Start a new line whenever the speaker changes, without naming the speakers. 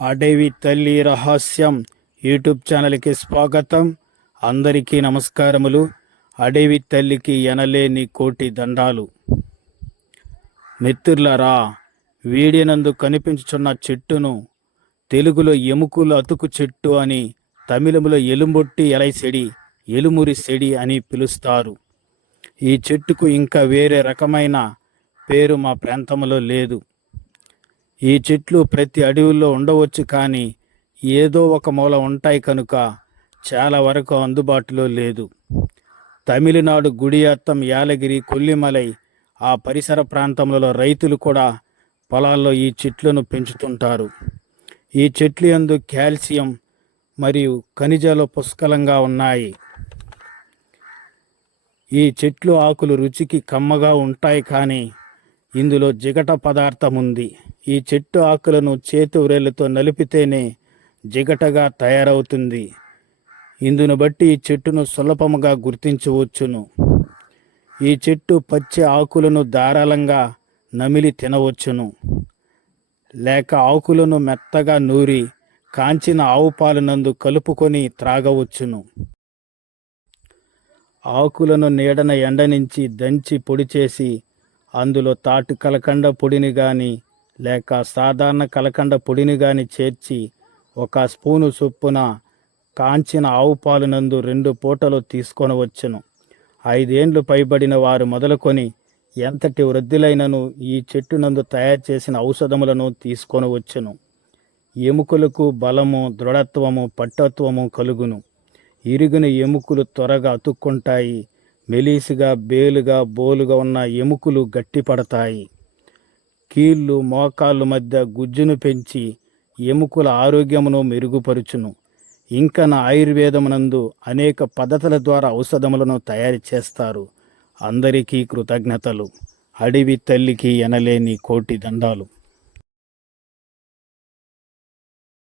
అడవి తల్లి రహస్యం యూట్యూబ్ ఛానల్కి స్వాగతం. అందరికీ నమస్కారములు. అడవి తల్లికి ఎనలేని కోటి దండాలు. మిత్రులరా వీడినందు కనిపించుచున్న చెట్టును తెలుగులో ఎముకులు అతుకు చెట్టు అని తమిళములో ఎలుంబొట్టి ఎలైసెడి ఎలుమురి సెడి అని పిలుస్తారు. ఈ చెట్టుకు ఇంకా వేరే రకమైన పేరు మా ప్రాంతంలో లేదు. ఈ చెట్లు ప్రతి అడవిలో ఉండవచ్చు కానీ ఏదో ఒక మూల ఉంటాయి కనుక చాలా వరకు అందుబాటులో లేదు. తమిళనాడు గుడియాత్తం యాలగిరి కొల్లిమలై ఆ పరిసర ప్రాంతంలో రైతులు కూడా పొలాల్లో ఈ చెట్లను పెంచుతుంటారు. ఈ చెట్లు ఎందు కాల్షియం మరియు ఖనిజాలు పుష్కలంగా ఉన్నాయి. ఈ చెట్లు ఆకులు రుచికి కమ్మగా ఉంటాయి కానీ ఇందులో జిగట పదార్థం ఉంది. ఈ చెట్టు ఆకులను చేతి వ్రేళ్ళతో నలిపితేనే జిగటగా తయారవుతుంది. ఇందును బట్టి ఈ చెట్టును సులభముగా గుర్తించవచ్చును. ఈ చెట్టు పచ్చి ఆకులను ధారాళంగా నమిలి తినవచ్చును. లేక ఆకులను మెత్తగా నూరి కాంచిన ఆవు పాలనందు కలుపుకొని త్రాగవచ్చును. ఆకులను నీడన ఎండనించి దంచి పొడి చేసి అందులో తాటు కలకండ పొడిని గాని లేక సాధారణ కలకండ పొడిని గాని చేర్చి ఒక స్పూను చొప్పున కాంచిన ఆవు పాలునందు రెండు పూటలు తీసుకొనవచ్చును ఐదేండ్లు పైబడిన వారు మొదలుకొని ఎంతటి వృద్ధులైనను ఈ చెట్టు నందు తయారు చేసిన ఔషధములను తీసుకొనవచ్చును ఎముకలకు బలము దృఢత్వము పట్టత్వము కలుగును. ఇరిగిన ఎముకలు త్వరగా అతుక్కుంటాయి. మెలీసుగా బేలుగా బోలుగా ఉన్న ఎముకలు గట్టిపడతాయి. కీళ్ళు మోకాళ్ళు మధ్య గుజ్జును పెంచి ఎముకల ఆరోగ్యమును మెరుగుపరుచును. ఇంకా నా ఆయుర్వేదమునందు అనేక పద్ధతుల ద్వారా ఔషధములను తయారు చేస్తారు. అందరికీ కృతజ్ఞతలు. అడవి తల్లికి ఎనలేని కోటి దండాలు.